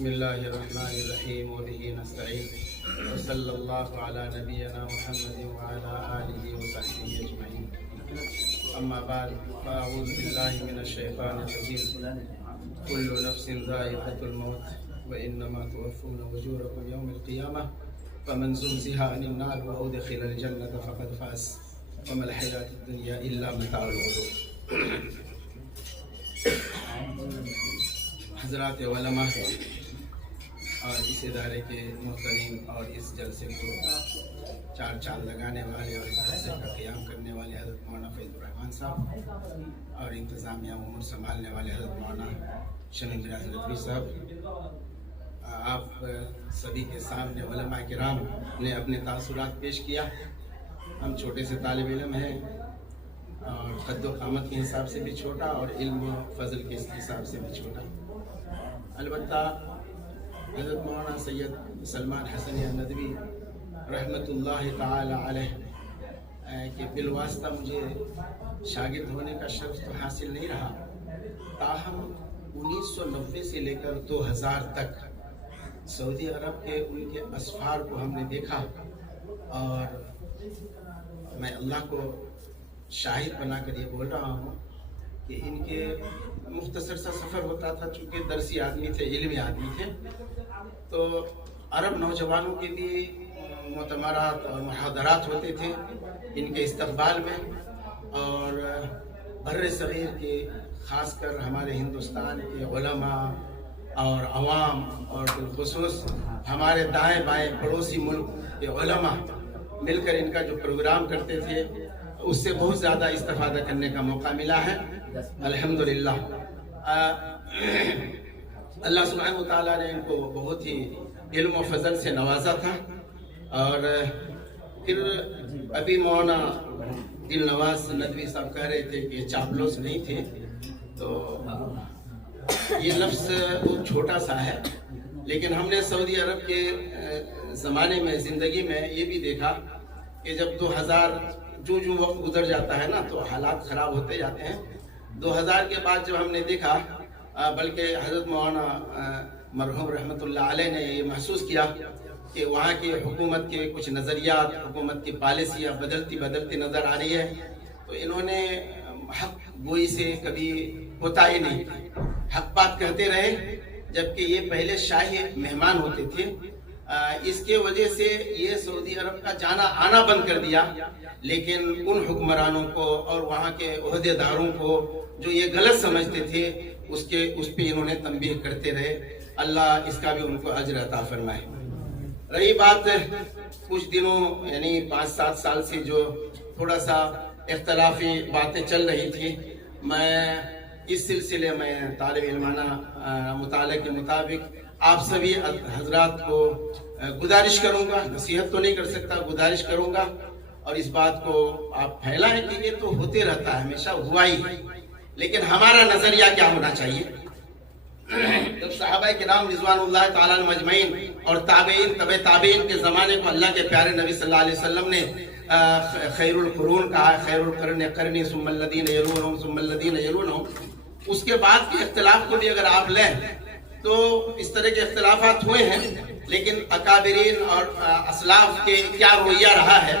بسم الله الرحمن الرحيم وبه نستعين وصلى الله على نبينا محمد وعلى آله وصحبه أجمعين. أما بعد فأعوذ بالله من الشيطان الرجيم. كل نفس ذائقة الموت وإنما توفون أجوركم يوم القيامة فمن زحزح عن النار وأدخل الجنة فقد فاز وما الحياة الدنيا إلا متاع الغرور. حضرات علماء اور اس ادارے کے محترم اور اس جلسے کو چار چاند لگانے والے اور اس جلسے کا قیام کرنے والے حضرت مولانا فیض الرحمان صاحب اور انتظامیہ امور سنبھالنے والے حضرت مولانا شمیم میراز ندوی صاحب، آپ سبھی کے سامنے علماء کرام نے اپنے تاثرات پیش کیا. ہم چھوٹے سے طالب علم ہیں اور قد و قامت کے حساب سے بھی چھوٹا اور علم و فضل کے حساب سے بھی چھوٹا. البتہ حضرت مولانا سید سلمان حسنی ندوی رحمۃ اللہ تعالی علیہ کہ بالواسطہ مجھے شاگرد ہونے کا شرف تو حاصل نہیں رہا، تاہم 1990 سے لے کر 2000 تک سعودی عرب کے ان کے اسفار کو ہم نے دیکھا اور میں اللہ کو شاہد بنا کر یہ بول رہا ہوں کہ ان کے مختصر سا سفر ہوتا تھا. چونکہ درسی آدمی تھے، علمی آدمی تھے، تو عرب نوجوانوں کے لیے مؤتمرات اور محاضرات ہوتے تھے ان کے استقبال میں، اور بر صغیر کے خاص کر ہمارے ہندوستان کے علماء اور عوام اور بالخصوص ہمارے دائیں بائیں پڑوسی ملک کے علماء مل کر ان کا جو پروگرام کرتے تھے اس سے بہت زیادہ استفادہ کرنے کا موقع ملا ہے الحمدللہ. اللہ سبحانہ وتعالیٰ نے ان کو بہت ہی علم و فضل سے نوازا تھا. اور پھر ابھی مولانا دل نواز ندوی صاحب کہہ رہے تھے کہ چاپلوس نہیں تھے، تو یہ لفظ بہت چھوٹا سا ہے، لیکن ہم نے سعودی عرب کے زمانے میں زندگی میں یہ بھی دیکھا کہ جب 2000 جو وقت گزر جاتا ہے نا تو حالات خراب ہوتے جاتے ہیں. 2000 کے بعد جب ہم نے دیکھا، بلکہ حضرت مولانا مرحوم رحمۃ اللہ علیہ نے یہ محسوس کیا کہ وہاں کی حکومت کے کچھ نظریات، حکومت کی پالیسیاں بدلتی نظر آ رہی ہے، تو انہوں نے حق گوئی سے کبھی ہوتا ہی نہیں، حق بات کہتے رہے، جبکہ یہ پہلے شاہی مہمان ہوتے تھے. اس کے وجہ سے یہ سعودی عرب کا جانا آنا بند کر دیا، لیکن ان حکمرانوں کو اور وہاں کے عہدے داروں کو جو یہ غلط سمجھتے تھے اس پہ انہوں نے تنبیہ کرتے رہے. اللہ اس کا بھی ان کو اجر عطا فرمائے. رہی بات کچھ دنوں یعنی 5-7 سال سے جو تھوڑا سا اختلافی باتیں چل رہی تھی، میں اس سلسلے میں طالب علمانہ مطالعے کے مطابق آپ سبھی حضرات کو گزارش کروں گا، نصیحت تو نہیں کر سکتا، گزارش کروں گا، اور اس بات کو آپ پھیلائیں کہ یہ تو ہوتے رہتا ہے، ہمیشہ ہوا ہی، لیکن ہمارا نظریہ کیا ہونا چاہیے. جب صحابہ کرام رضوان اللہ تعالیٰ عنہم اجمعین اور تابعین تبع تابعین کے زمانے کو اللہ کے پیارے نبی صلی اللہ علیہ وسلم نے خیر القرون کہا، خیر القرن قرنی ثم الذین یلونہم ثم الذین یلونہم، اس کے بعد کے اختلاف کو بھی اگر آپ لیں تو اس طرح کے اختلافات ہوئے ہیں، لیکن اکابرین اور اسلاف کے کیا رویہ رہا ہے.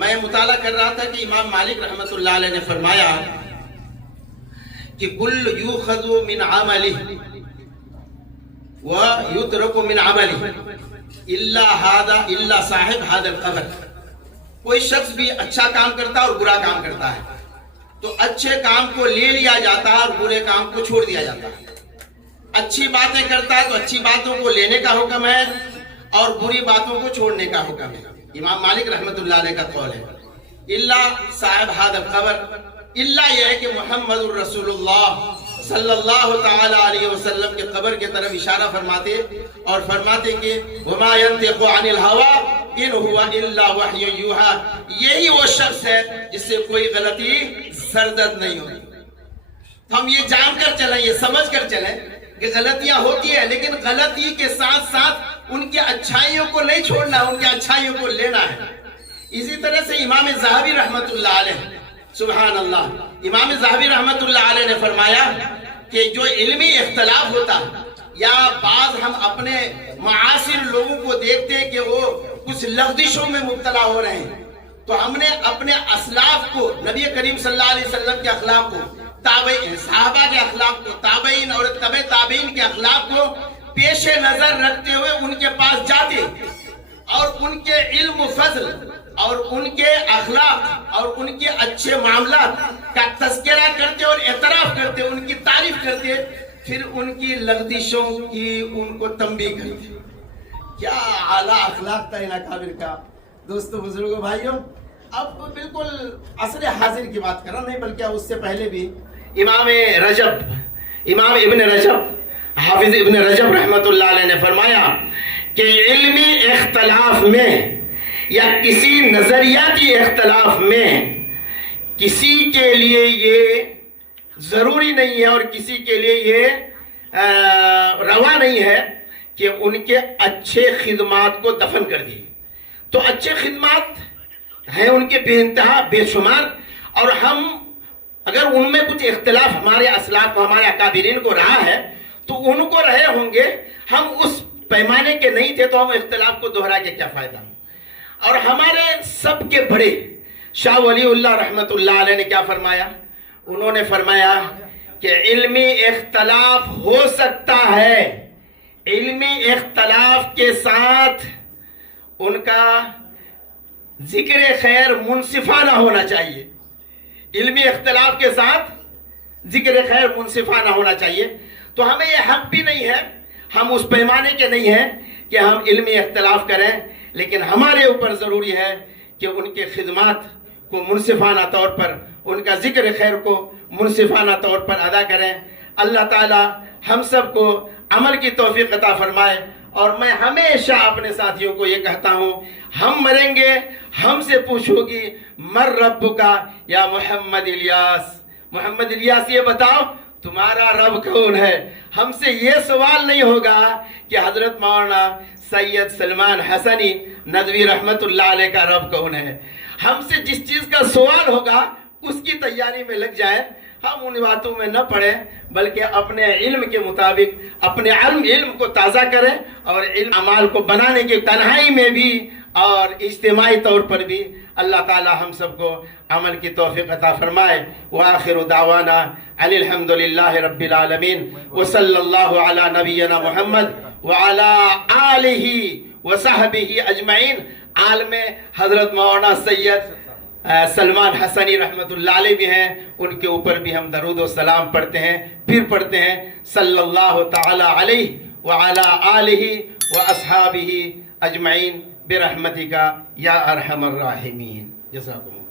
میں مطالعہ کر رہا تھا کہ امام مالک رحمۃ اللہ علیہ نے فرمایا کہ کل یؤخذ من عملہ ویترک من عملہ الا صاحب هذا القبر. کوئی شخص بھی اچھا کام کرتا ہے اور برا کام کرتا ہے تو اچھے کام کو لے لیا جاتا ہے اور برے کام کو چھوڑ دیا جاتا ہے. اچھی باتیں کرتا ہے تو اچھی باتوں کو لینے کا حکم ہے اور بری باتوں کو چھوڑنے کا حکم ہے. امام مالک رحمۃ اللہ علیہ کا قول ہے. اللہ صاحب هذا القبر، اللہ یہ ہے کہ محمد الرسول اللہ صلی اللہ تعالی علیہ وسلم کے قبر کے طرف اشارہ فرماتے اور فرماتے کہ وما ينطق عن الهوى ان هو الا وحی یوحى. یہی وہ شخص ہے جس سے کوئی غلطی سرزد نہیں ہوتی. ہم یہ جان کر چلیں، یہ سمجھ کر چلیں کہ غلطیاں ہوتی ہیں، لیکن غلطی کے ساتھ ساتھ ان کی اچھائیوں کو نہیں چھوڑنا، ان کی اچھائیوں کو لینا ہے. اسی طرح سے امام ذہبی رحمۃ اللہ علیہ، سبحان اللہ، امام ذہبی رحمۃ اللہ علیہ نے فرمایا کہ جو علمی اختلاف ہوتا یا بعض ہم اپنے معاصر لوگوں کو دیکھتے ہیں کہ وہ کچھ لغزشوں میں مبتلا ہو رہے ہیں، تو ہم نے اپنے اسلاف کو، نبی کریم صلی اللہ علیہ وسلم کے اخلاق کو، صحابہ کے اخلاق کو، تابعین اور تبع تابعین کے اخلاق کو پیش نظر رکھتے ہوئے ان کے پاس جاتے اور ان کے علم و فضل اور ان کے اخلاق اور ان کے اچھے معاملات کا تذکرہ کرتے اور اعتراف کرتے، ان کی تعریف کرتے، پھر ان کی لغزشوں کی ان کو تنبیہ کرتے۔ کیا اعلیٰ اخلاق تھا ان اکابر کا۔ دوستو، بزرگوں، بھائیوں، اب بالکل عصر حاضر کی بات کر رہا نہیں، بلکہ اس سے پہلے بھی امام ابن رجب، حافظ ابن رجب رحمت اللہ علیہ نے فرمایا کہ علمی اختلاف میں یا کسی نظریاتی اختلاف میں کسی کے لیے یہ ضروری نہیں ہے اور کسی کے لیے یہ روا نہیں ہے کہ ان کے اچھے خدمات کو دفن کر دی۔ تو اچھے خدمات ہیں ان کے بے انتہا، بے شمار، اور ہم اگر ان میں کچھ اختلاف ہمارے اسلاف کو، ہمارے اکابرین کو رہا ہے تو ان کو رہے ہوں گے، ہم اس پیمانے کے نہیں تھے تو ہم اختلاف کو دہرا کے کیا فائدہ۔ اور ہمارے سب کے بڑے شاہ ولی اللہ رحمت اللہ علیہ نے کیا فرمایا؟ انہوں نے فرمایا کہ علمی اختلاف ہو سکتا ہے، علمی اختلاف کے ساتھ ان کا ذکر خیر منصفانہ ہونا چاہیے، علمی اختلاف کے ساتھ ذکر خیر منصفانہ ہونا چاہیے۔ تو ہمیں یہ حق بھی نہیں ہے، ہم اس پیمانے کے نہیں ہیں کہ ہم علمی اختلاف کریں، لیکن ہمارے اوپر ضروری ہے کہ ان کے خدمات کو منصفانہ طور پر، ان کا ذکر خیر کو منصفانہ طور پر ادا کریں۔ اللہ تعالی ہم سب کو عمل کی توفیق عطا فرمائے۔ اور میں ہمیشہ اپنے ساتھیوں کو یہ کہتا ہوں، ہم مریں گے، ہم سے پوچھو گی مر رب کا یا محمد الیاس، محمد الیاس یہ بتاؤ تمہارا رب کون ہے؟ ہم سے یہ سوال نہیں ہوگا کہ حضرت مولانا سید سلمان حسنی ندوی رحمت اللہ علیہ کا رب کون ہے۔ ہم سے جس چیز کا سوال ہوگا اس کی تیاری میں لگ جائے، ہم ان باتوں میں نہ پڑیں، بلکہ اپنے علم کے مطابق اپنے علم کو تازہ کریں اور علم اعمال کو بنانے کی تنہائی میں بھی اور اجتماعی طور پر بھی اللہ تعالی ہم سب کو عمل کی توفیق عطا فرمائے۔ وآخر دعوانا ان الحمد للہ رب العالمین وصلی اللہ علی نبینا محمد وعلی آلہ وصحبہ اجمعین۔ عالم حضرت مولانا سید سلمان حسنی رحمت اللہ علیہ بھی ہیں، ان کے اوپر بھی ہم درود و سلام پڑھتے ہیں، پھر پڑھتے ہیں صلی اللہ تعالی علیہ وعلی آلہ واصحابہ اجمعین برحمتک یا ارحم الراحمین۔ جزاکم اللہ۔